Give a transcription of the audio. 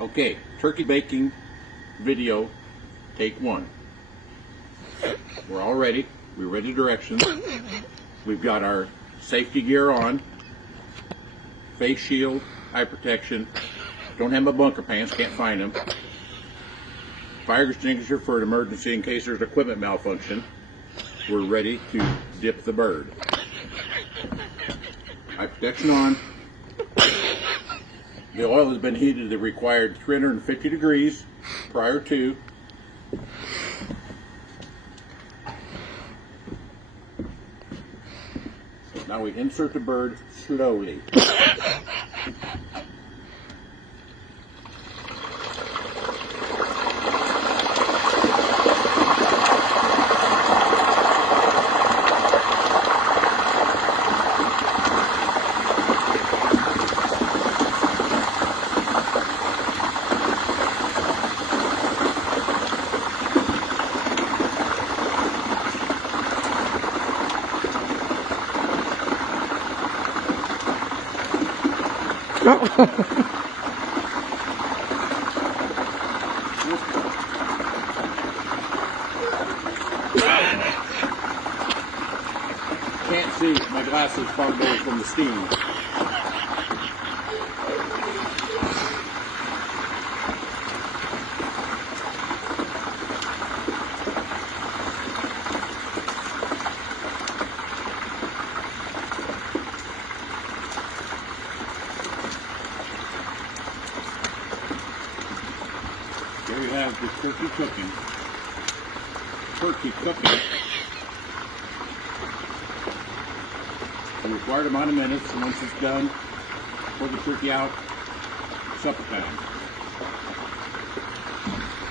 Okay, turkey baking video, take one. We're all ready. We read the directions. We've got our safety gear on, face shield, eye protection. Don't have my bunker pants, can't find them. Fire extinguisher for an emergency in case there's equipment malfunction. We're ready to dip the bird. Eye protection on. The oil has been heated to the required 350 degrees prior to. Now we insert the bird slowly. Can't see, my glasses fogged over from the steam. There we have the turkey cooking. Turkey cooking. The required amount of minutes, and once it's done, pull the turkey out, supper time.